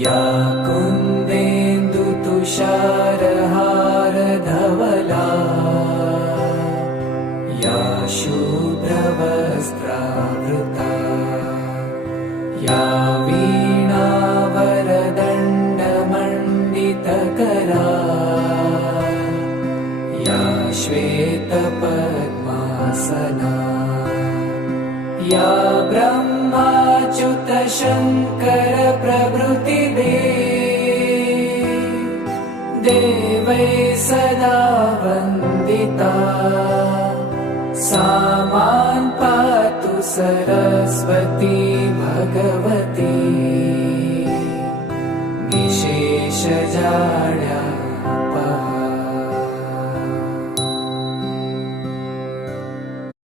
या कुन्देन्दुतुषारहारधवला या शुभ्रवस्त्रावृता या वीणावरदण्डमण्डितकरा या श्वेतपद्मासना या ब्रह्माच्युतशङ्करप्रभृतिभिः देवैः सदा वन्दिता सा मां पातु सरस्वती भगवती निशेषजाड्या